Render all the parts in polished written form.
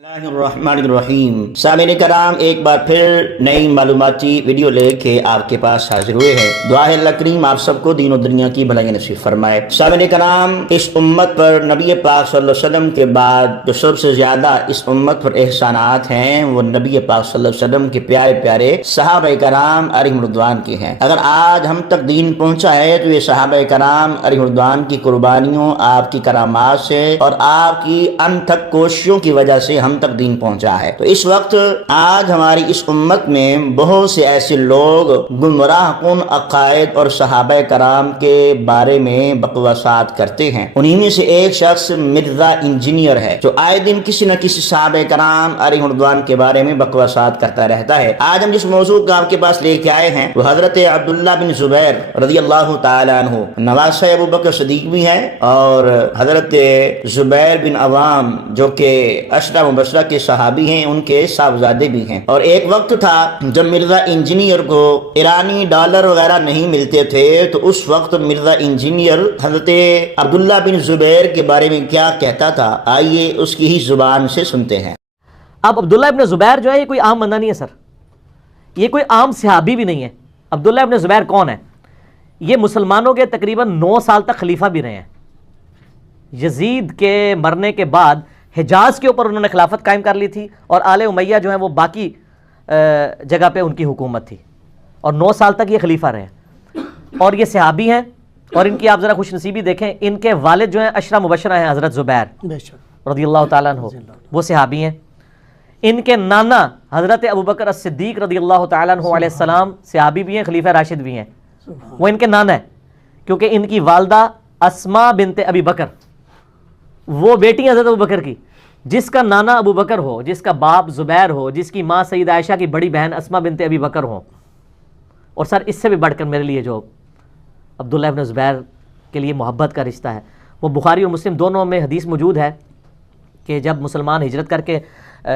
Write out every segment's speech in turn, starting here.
اللہ الرحمن الرحیم۔ سامعین کرام، ایک بار پھر نئی معلوماتی ویڈیو لے کے آپ کے پاس حاضر ہوئے ہیں۔ دعا ہے اللہ کریم آپ سب کو دین و دنیا کی بھلائی نصیب فرمائے۔ سامعین کرام، اس امت پر نبی پاک صلی اللہ علیہ وسلم کے بعد جو سب سے زیادہ اس امت پر احسانات ہیں وہ نبی پاک صلی اللہ علیہ وسلم کے پیارے پیارے صحابہ کرام علیہم رضوان کے ہیں۔ اگر آج ہم تک دین پہنچا ہے تو یہ صحابہ کرام علیہم رضوان کی قربانیوں، آپ کی کرامات سے اور آپ کی انتھک کوششوں کی وجہ سے ہم تک دین پہنچا ہے۔ تو اس وقت آج ہماری اس امت میں بہت سے ایسے لوگ گمراہ کن عقائد اور صحابہ کرام کے بارے میں بکواسات کرتے ہیں۔ انہی میں سے ایک شخص مرزا انجینئر ہے جو آئے دن کسی نہ کسی صحابہ کرام علیہ رضوان کے بارے میں بکواسات کرتا رہتا ہے۔ آج ہم جس موضوع کا آپ کے پاس لے کے آئے ہیں وہ حضرت عبداللہ بن زبیر رضی اللہ تعالی عنہ، نواسہ ابو بکر صدیق بھی ہیں، اور حضرت زبیر بن عوام جو کہ عشرہ مبشرہ کے صحابی ہیں، ان کے صاحبزادے بھی ہیں۔ اور ایک وقت تھا جب مرزا انجینئر کو ایرانی ڈالر وغیرہ نہیں ملتے تھے، تو اس وقت مرزا انجینئر حضرت عبداللہ بن زبیر کے بارے میں کیا کہتا تھا، آئیے اس کی ہی زبان سے سنتے ہیں۔ اب عبداللہ ابن زبیر جو ہے یہ کوئی عام بندہ نہیں ہے سر، یہ کوئی عام صحابی بھی نہیں ہے۔ عبداللہ ابن زبیر کون ہے؟ یہ مسلمانوں کے تقریباً 9 سال تک خلیفہ بھی رہے ہیں۔ یزید کے مرنے کے بعد حجاز کے اوپر انہوں نے خلافت قائم کر لی تھی، اور آل امیہ جو ہیں وہ باقی جگہ پہ ان کی حکومت تھی، اور 9 سال تک یہ خلیفہ رہے ہیں، اور یہ صحابی ہیں۔ اور ان کی آپ ذرا خوش نصیبی دیکھیں، ان کے والد جو ہیں عشرہ مبشرہ ہیں حضرت زبیر رضی اللہ تعالیٰ عنہ، وہ صحابی ہیں۔ ان کے نانا حضرت ابوبکر الصدیق رضی اللہ تعالیٰ عنہ علیہ السلام صحابی بھی ہیں، خلیفہ راشد بھی ہیں، وہ ان کے نانا ہیں، کیونکہ ان کی والدہ اسماء بنت ابی بکر وہ بیٹی حضرت ابوبکر کی، جس کا نانا ابو بکر ہو، جس کا باپ زبیر ہو، جس کی ماں سید عائشہ کی بڑی بہن اسماء بنت ابی بکر ہو۔ اور سر اس سے بھی بڑھ کر میرے لیے جو عبداللہ ابن زبیر کے لیے محبت کا رشتہ ہے، وہ بخاری اور مسلم دونوں میں حدیث موجود ہے کہ جب مسلمان ہجرت کر کے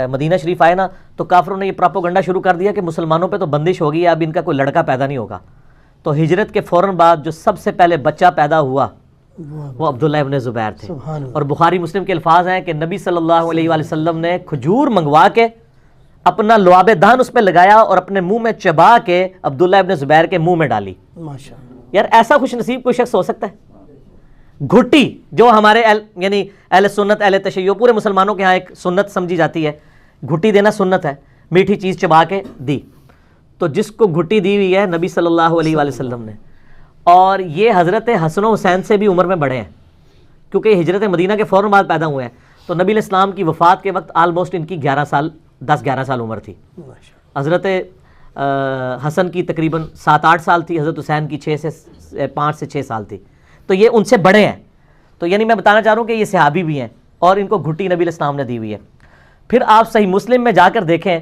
مدینہ شریف آئے نا، تو کافروں نے یہ پراپوگنڈا شروع کر دیا کہ مسلمانوں پہ تو بندش ہوگی، اب ان کا کوئی لڑکا پیدا نہیں ہوگا۔ تو ہجرت کے فوراً بعد جو سب سے پہلے بچہ پیدا ہوا وہ عبداللہ ابن زبیر تھے۔ اور بخاری مسلم کے الفاظ ہیں کہ نبی صلی اللہ علیہ وآلہ وسلم نے کھجور منگوا کے اپنا لعاب دہن اس پہ لگایا اور اپنے منہ میں چبا کے عبداللہ ابن زبیر کے منہ میں ڈالی۔ یار ایسا خوش نصیب کوئی شخص ہو سکتا ہے؟ گھٹی جو ہمارے یعنی اہل سنت اہل تشیع پورے مسلمانوں کے ہاں ایک سنت سمجھی جاتی ہے، گھٹی دینا سنت ہے، میٹھی چیز چبا کے دی، تو جس کو گھٹی دی ہوئی ہے نبی صلی اللہ علیہ وآلہ وسلم نے، اور یہ حضرت حسن و حسین سے بھی عمر میں بڑے ہیں، کیونکہ یہ ہجرت مدینہ کے فوراً بعد پیدا ہوئے ہیں۔ تو نبی علیہ السلام کی وفات کے وقت آلموسٹ ان کی 10-11 سال عمر تھی۔ حضرت حسن کی تقریباً 7-8 سال تھی، حضرت حسین کی 5 سے 6 سال تھی، تو یہ ان سے بڑے ہیں۔ تو یعنی میں بتانا چاہ رہا ہوں کہ یہ صحابی بھی ہیں، اور ان کو گھٹی نبی علیہ السلام نے دی ہوئی ہے۔ پھر آپ صحیح مسلم میں جا کر دیکھیں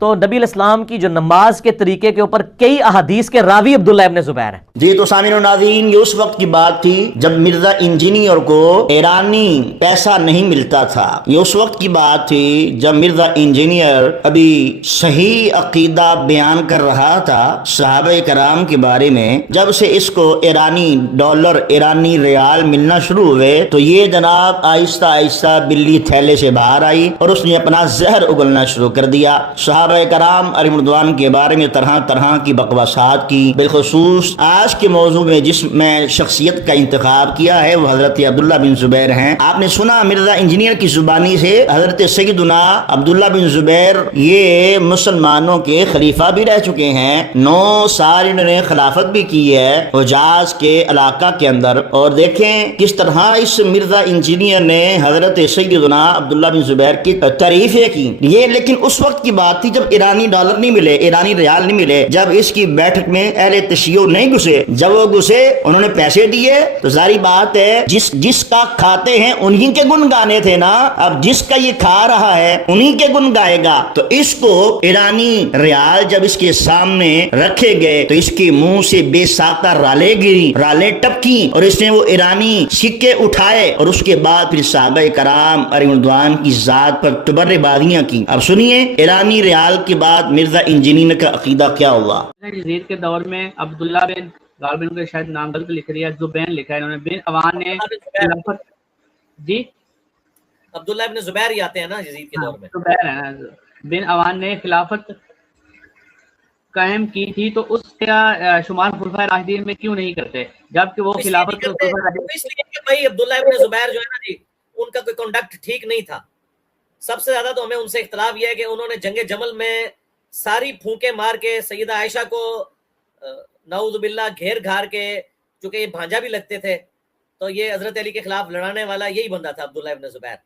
تو نبی علیہ السلام کی جو نماز کے طریقے کے اوپر کئی احادیث کے راوی عبداللہ ابن زبیر ہیں۔ جی تو سامعین و ناظرین، یہ اس وقت کی بات تھی جب مرزا انجینئر کو ایرانی پیسہ نہیں ملتا تھا۔ یہ اس وقت کی بات تھی جب مرزا انجینئر ابھی صحیح عقیدہ بیان کر رہا تھا صحابہ کرام کے بارے میں۔ جب سے اس کو ایرانی ڈالر، ایرانی ریال ملنا شروع ہوئے تو یہ جناب آہستہ آہستہ بلی تھیلے سے باہر آئی اور اس نے اپنا زہر اگلنا شروع کر دیا۔ صحابہ کرام علیہ رضوان کے بارے میں طرح طرح کی بکواسات کی۔ بالخصوص آج کے موضوع میں جس میں شخصیت کا انتخاب کیا ہے وہ حضرت عبداللہ بن زبیر ہیں۔ آپ نے سنا مرزا انجینئر کی زبانی سے حضرت سیدنا عبداللہ بن زبیر یہ مسلمانوں کے خلیفہ بھی رہ چکے ہیں، 9 سال انہوں نے خلافت بھی کی ہے حجاز کے علاقہ کے اندر۔ اور دیکھیں کس طرح اس مرزا انجینئر نے حضرت سیدنا عبداللہ بن زبیر کی تعریفیں کی۔ یہ لیکن اس وقت کی بات تھی جب ایرانی ڈالر نہیں ملے، ایرانی ریال نہیں ملے، جب اس کی بیٹھک میں اہل تشیع نہیں گھسے۔ جب وہ گھسے انہوں نے پیسے دیے تو ظاہری بات ہے جس کا کھاتے ہیں انہی کے گن گانے تھے نا، اب جس کا یہ کھا رہا ہے انہی کے گن گائے گا۔ تو اس کو ایرانی ریال جب اس کے سامنے رکھے گئے تو اس کے منہ سے بے ساختہ رالیں گری، رالیں ٹپکی، اور اس نے وہ ایرانی سکے اٹھائے اور اس کے بعد پھر صحابہ کرام علیہ رضوان کی ذات پر تبرع بازیاں کی۔ اب سنیے ایرانی ریال کے بعد مرزا انجینئر کا عقیدہ کیا ہوا۔ یزید کے دور میں عبداللہ بن غالباً کا شاید نام غلط لکھ رہی ہے، زبین لکھا ہے انہوں نے، بن عوان نے خلافت، جی عبداللہ ابن زبیر ہی آتے ہیں نا یزید کے دور میں. زبیر ہے نا بن عوان نے خلافت قائم کی تھی تو اس کا شمار خلفائے راشدین میں کیوں نہیں کرتے جبکہ وہ خلافت اس لیے کہ بھائی عبداللہ ابن زبیر جو ہے نا جی ان کا کوئی کنڈکٹ ٹھیک نہیں تھا. سب سے زیادہ تو ہمیں ان سے اختلاف یہ ہے کہ انہوں نے جنگ جمل میں ساری پھونکے مار کے سیدہ عائشہ کو نعوذ باللہ گھیر گھار کے، چونکہ یہ بھانجا بھی لگتے تھے تو یہ حضرت علی کے خلاف لڑانے والا یہی بندہ تھا عبداللہ ابن زبیر.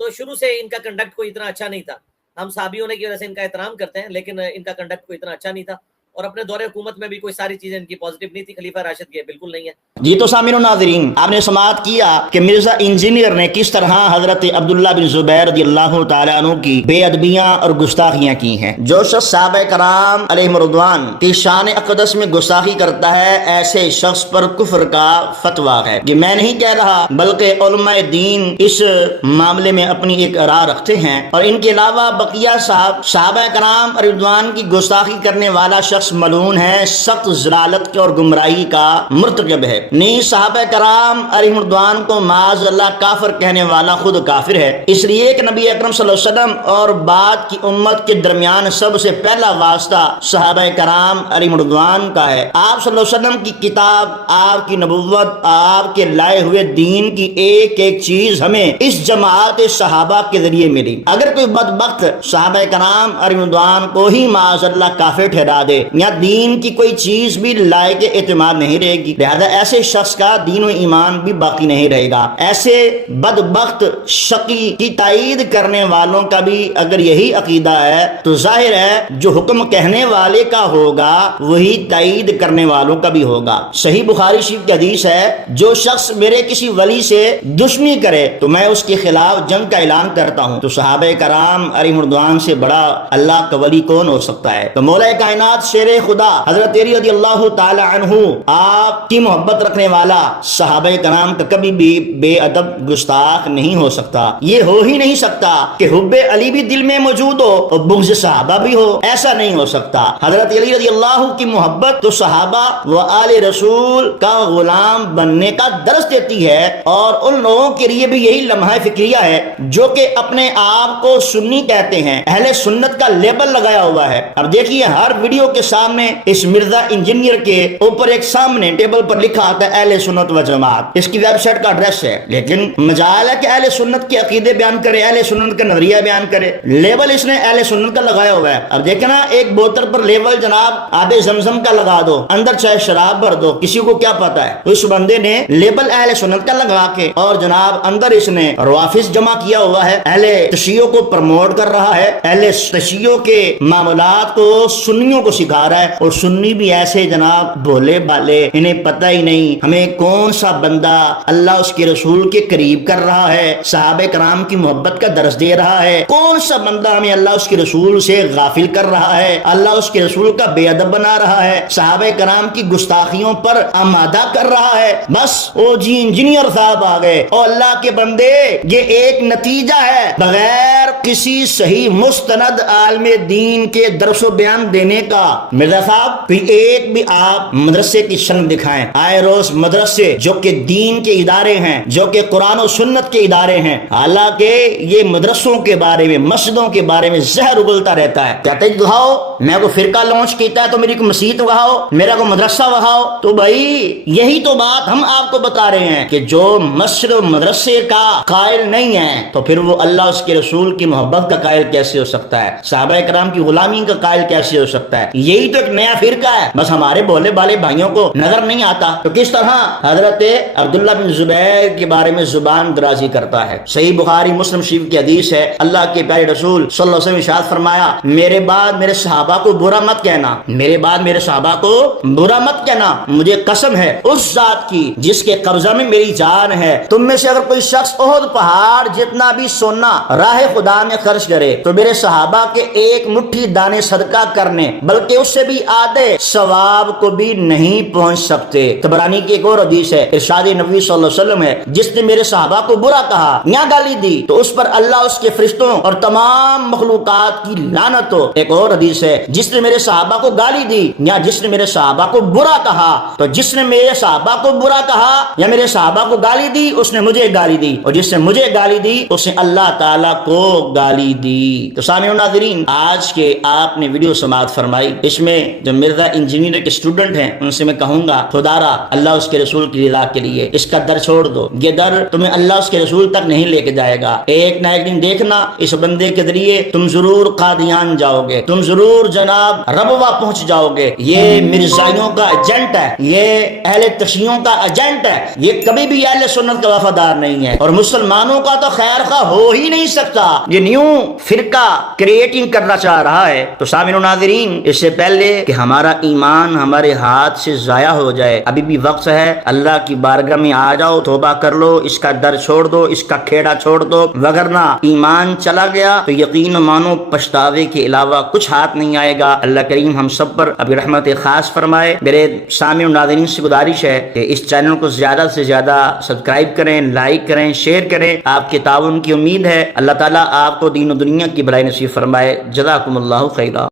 تو شروع سے ان کا کنڈکٹ کوئی اتنا اچھا نہیں تھا. ہم صحابی ہونے کی وجہ سے ان کا احترام کرتے ہیں لیکن ان کا کنڈکٹ کوئی اتنا اچھا نہیں تھا، اور اپنے دور حکومت میں بھی کوئی ساری چیزیں ان کی پازیٹیو نہیں تھی. خلیفہ راشد کی بالکل نہیں ہے. جی تو سامعین و ناظرین، آپ نے سماعت کیا کہ مرزا انجینئر نے کس طرح حضرت عبداللہ بن زبیر رضی اللہ تعالیٰ عنہ کی بے ادبیاں اور گستاخیاں کی ہیں. جو شخص صحابہ کرام علیہم رضوان کی شان اقدس میں گستاخی کرتا ہے، ایسے شخص پر کفر کا فتویٰ ہے. یہ میں نہیں کہہ رہا بلکہ علماء دین اس معاملے میں اپنی ایک رائے رکھتے ہیں، اور ان کے علاوہ بقیہ صحابہ کرام رضوان کی گستاخی کرنے والا شخص ملعون ہے، سخت ضلالت اور گمراہی کا مرتکب ہے. نہیں، صحابہ کرام علیہم رضوان کو معاذ اللہ کافر کہنے والا خود کافر ہے، اس لیے کہ نبی اکرم صلی اللہ علیہ وسلم اور بعد کی امت کے درمیان سب سے پہلا واسطہ صحابہ کرام علیہم رضوان کا ہے. آپ صلی اللہ علیہ وسلم کی کتاب، آپ کی نبوت، آپ کے لائے ہوئے دین کی ایک ایک چیز ہمیں اس جماعت صحابہ کے ذریعے ملی. اگر کوئی بدبخت صحابہ کرام علیہم رضوان کو ہی معاذ اللہ کافر ٹھہرا دے یا دین کی کوئی چیز بھی لائق اعتماد نہیں رہے گی، لہذا ایسے شخص کا دین و ایمان بھی باقی نہیں رہے گا. ایسے بدبخت شقی کی تائید کرنے والوں کا بھی اگر یہی عقیدہ ہے تو ظاہر ہے جو حکم کہنے والے کا ہوگا وہی تائید کرنے والوں کا بھی ہوگا. صحیح بخاری شریف کی حدیث ہے، جو شخص میرے کسی ولی سے دشمنی کرے تو میں اس کے خلاف جنگ کا اعلان کرتا ہوں. تو صحابہ کرام علیہم رضوان سے بڑا اللہ کا ولی کون ہو سکتا ہے؟ تو مولا کائنات شیر خدا حضرت علی رضی اللہ تعالی عنہ آپ کی محبت رکھنے والا صحابہ کرام کا کبھی بھی بے ادب گستاخ نہیں ہو سکتا. یہ ہو ہی نہیں سکتا کہ حب علی بھی دل میں موجود ہو اور بغض صحابہ بھی ہو، ایسا نہیں ہو سکتا. حضرت علی رضی اللہ کی محبت تو صحابہ و آل رسول کا غلام بننے کا درس دیتی ہے، اور ان لوگوں کے لیے بھی یہی لمحہ فکریہ ہے جو کہ اپنے آپ کو سنی کہتے ہیں، اہل سنت کا لیبل لگایا ہوا ہے. اب دیکھیے ہر ویڈیو کے سامنے اس مرزا انجینئر کے اوپر ایک سامنے ٹیبل پر لکھا آتا ہے اہل سنت و جماعت، اس کی ویب سائٹ کا ایڈریس ہے. لیکن مجال ہے کہ اہل سنت کے عقیدے بیان کرے، اہل سنت کا نظریہ بیان کرے، لیبل اس نے اہل سنت کا لگایا ہوا ہے. اب دیکھیں نا، ایک بوتل پر لیبل جناب آب زمزم کا لگا دو، اندر چاہے شراب بھر دو، کسی کو کیا پتا ہے. اس بندے نے لیبل اہل سنت کا لگا کے اور جناب اندر اس نے روافظ جمع کیا ہوا ہے، اہل تشیعوں کو پروموٹ کر رہا ہے، اہل تشیعوں کے معاملات کو سنیوں کو سکھا رہا ہے. اور سنی بھی ایسے جناب بھولے بالے، انہیں پتہ ہی نہیں ہمیں کون سا بندہ اللہ اس کے رسول کے قریب کر رہا ہے، صحابہ کرام کی محبت کا درس دے رہا ہے، کون سا بندہ ہمیں اللہ اس کے رسول سے غافل کر رہا ہے، اللہ اس کے رسول کا بے ادب بنا رہا ہے، صحابہ کرام کی گستاخیوں پر آمادہ کر رہا ہے. بس او جی انجینئر صاحب آ گئے. او اللہ کے بندے، یہ ایک نتیجہ ہے بغیر کسی صحیح مستند عالم دین کے درس و بیان دینے کا. مرزا صاحب ایک بھی آپ مدرسے کی شن دکھائیں، آئے روز مدرسے جو کہ دین کے ادارے ہیں، جو کہ قرآن و سنت کے ادارے ہیں، حالانکہ یہ مدرسوں کے بارے میں، مسجدوں کے بارے میں زہر اگلتا رہتا ہے. کہتے ہیں دکھاؤ، میں کو فرقہ لانچ کیتا ہے تو میری کو مسجد وہاؤ، میرا کو مدرسہ وہاؤ. تو بھائی یہی تو بات ہم آپ کو بتا رہے ہیں کہ جو مسجد و مدرسے کا قائل نہیں ہے تو پھر وہ اللہ اس کے رسول کی محبت کا قائل کیسے ہو سکتا ہے، صحابہ کرام کی غلامی کا قائل کیسے ہو سکتا ہے. یہی تو ایک نیا فرقہ ہے، بس ہمارے بولے بالے بھائیوں کو نظر نہیں آتا. تو کس طرح حضرت عبداللہ بن زبیر کے بارے میں زبان درازی کرتا ہے. صحیح بخاری مسلم شریف کی حدیث ہے، اللہ کے پیارے رسول صلی اللہ علیہ وسلم ارشاد فرمایا، میرے بعد میرے صحابہ کو برا مت کہنا، میرے بعد میرے صحابہ کو برا مت کہنا. مجھے قسم ہے اس ذات کی جس کے قبضہ میں میری جان ہے، تم میں سے اگر کوئی شخص احد پہاڑ جتنا بھی سونا راہ خدا دانے خرچ کرے تو میرے صحابہ کے ایک مٹھی دانے صدقہ کرنے بلکہ اس سے بھی آدھے ثواب کو بھی نہیں پہنچ سکتے۔ طبرانی کی ایک اور حدیث ہے، ارشاد نبی صلی اللہ علیہ وسلم ہے، جس نے میرے صحابہ کو برا کہا یا گالی دی تو اس پر اللہ، اس کے فرشتوں اور تمام مخلوقات کی لعنت ہو۔ ایک اور حدیث ہے، جس نے میرے صحابہ کو گالی دی یا جس نے میرے صحابہ کو برا کہا، تو جس نے میرے صحابہ کو برا کہا یا میرے صحابہ کو گالی دی اس نے مجھے گالی دی، اور جس نے مجھے گالی دی اس نے اللہ تعالیٰ کو گالی دی۔ تو سامعین و ناظرین، آج کے آپ نے ویڈیو سماعت فرمائی، اس میں جو مرزا انجینئر کے اسٹوڈنٹ ہیں ان سے میں کہوں گا خدا را اللہ اس کے رسول کی رضا کے لیے اس کا در چھوڑ دو۔ یہ در تمہیں اللہ اس کے رسول تک نہیں لے کے جائے گا۔ ایک نہ ایک دن دیکھنا اس بندے کے ذریعے تم ضرور قادیان جاؤ گے، تم ضرور جناب ربوہ پہنچ جاؤ گے۔ یہ مرزائیوں کا ایجنٹ ہے، یہ اہل تشیعوں کا ایجنٹ ہے، یہ کبھی بھی اہل سنت کا وفادار نہیں ہے، اور مسلمانوں کا تو خیر خواہ ہو ہی نہیں سکتا۔ یہ نیو فرقہ کریٹنگ کرنا چاہ رہا ہے۔ تو سامعین و ناظرین، اس سے پہلے کہ ہمارا ایمان ہمارے ہاتھ سے ضائع ہو جائے، ابھی بھی وقت ہے، اللہ کی بارگاہ میں آ جاؤ، توبہ کر لو، اس کا در چھوڑ دو، اس کا کھیڑا چھوڑ دو، وگرنہ ایمان چلا گیا تو یقین مانو پچھتاوے کے علاوہ کچھ ہاتھ نہیں آئے گا۔ اللہ کریم ہم سب پر ابھی رحمت خاص فرمائے۔ میرے سامعین و ناظرین سے گزارش ہے کہ اس چینل کو زیادہ سے زیادہ سبسکرائب کریں، لائک کریں، شیئر کریں، آپ کے تعاون کی امید ہے۔ اللہ تعالیٰ آپ کو دین و دنیا کی بھلائی نصیب فرمائے۔ جزاکم اللہ خیرا۔